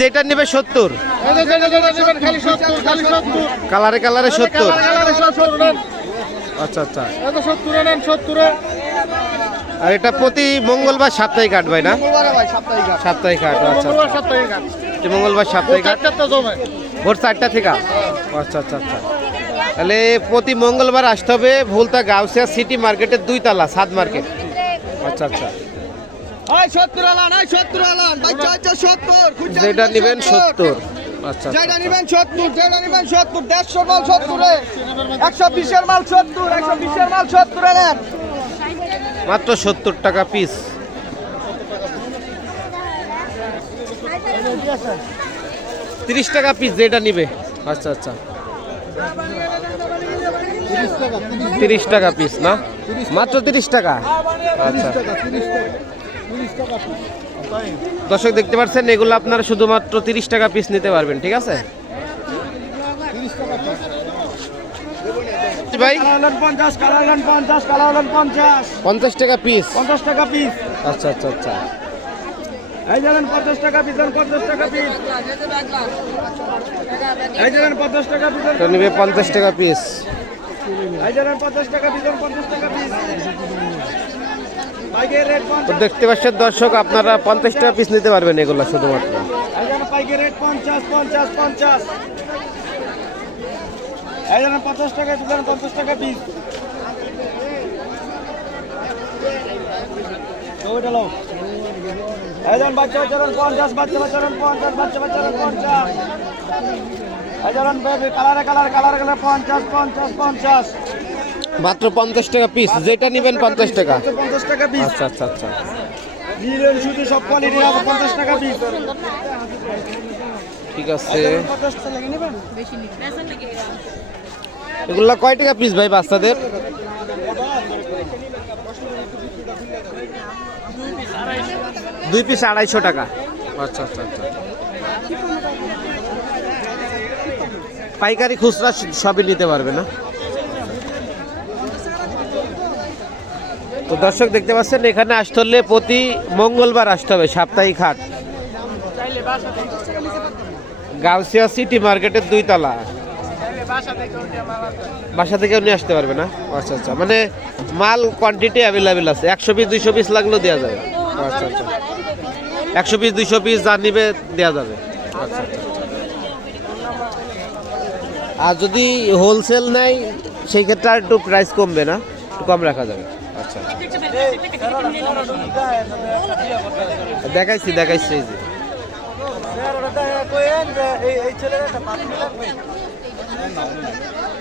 যেটা নেবে সত্তর। কালারে কালারে সত্তর। আচ্ছা আচ্ছা। আর এটা প্রতি মঙ্গলবার সাপ্তাহিক হাট ভাই না? সাপ্তাহিক হাট। আচ্ছা। প্রতি মঙ্গলবার সাপ্তাহিক ভোর চারটা থেকে? আচ্ছা আচ্ছা আচ্ছা। তাহলে প্রতি মঙ্গলবার আসতে হবে ভুলতা গাউসিয়া সিটি মার্কেটের দুই তালা সাত মার্কেট। আচ্ছা আচ্ছা। যেটা নেবেন সত্তর। আচ্ছা যেটা আচ্ছা। নেবেন সত্তর যেটা নেবেন সত্তর দেড়শো মাল সত্তরে। একশো বিশের মাল সত্তর একশো বিশের মাল সত্তরে নেন মাত্র সত্তর টাকা পিস তিরিশ টাকা পিস যেটা নিবে। আচ্ছা আচ্ছা। তিরিশ টাকা পিস না? মাত্র তিরিশ টাকা? আচ্ছা। দর্শক দেখতে পাচ্ছেন এগুলো আপনারা শুধুমাত্র তিরিশ টাকা পিস নিতে পারবেন ঠিক আছে? ভাই? পঞ্চাশ টাকা পিস পঞ্চাশ টাকা পিস আচ্ছা আচ্ছা আচ্ছা। এই জানেন পঞ্চাশ টাকা পিস পঞ্চাশ টাকা পিস এই জানেন পঞ্চাশ টাকা পিস নিবে পঞ্চাশ টাকা পিস তো দেখতে পাচ্ছেন দর্শক আপনারা পঞ্চাশ টাকা পিস নিতে পারবেন এগুলো শুধুমাত্র। পঞ্চাশ টাকা পঞ্চাশ টাকা পিস ওইটা এই বাচ্চা বাচ্চারা পঞ্চাশ বাচ্চা বাচ্চারা পঞ্চাশ বাচ্চা বাচ্চারা পঞ্চাশ। এই জানেন বেবি কালারে কালার কালারে কালার পঞ্চাশ পঞ্চাশ পঞ্চাশ। মাত্র পঞ্চাশ টাকা পিস যেটা নেবেন পঞ্চাশ টাকা। পঞ্চাশ টাকা পিস আচ্ছা আচ্ছা আচ্ছা। নিলেন শুধু সব কোয়ালিটি হবে পঞ্চাশ টাকা পিস ঠিক আছে। এগুলা কয় টাকা পিস ভাই বাচ্চাদের? দুই পিস আড়াইশো টাকা। আচ্ছা আচ্ছা আচ্ছা। পাইকারি খুচরা সবই নিতে পারবে না। তো দর্শক দেখতে পাচ্ছেন এখানে আসতে হলে প্রতি মঙ্গলবার আসতে হবে সাপ্তাহিক হাট। গাউসিয়া সিটি মার্কেটের দুই তলা বাসা থেকেও নিয়ে আসতে পারবে না? আচ্ছা আচ্ছা। মানে মাল কোয়ান্টিটি অ্যাভেলেবেল আছে। একশো পিস, দুইশো পিস লাগলেও দেওয়া যাবে। আচ্ছা আচ্ছা। একশো পিস, দুইশো পিস যা নিবে দেওয়া যাবে। আচ্ছা আচ্ছা। আর যদি হোলসেল নেয়, সেই ক্ষেত্রে আর একটু প্রাইস কমবে না? একটু কম রাখা যাবে। আচ্ছা। দেখাইছি দেখাইছি, এই যে। এই ছেলেরা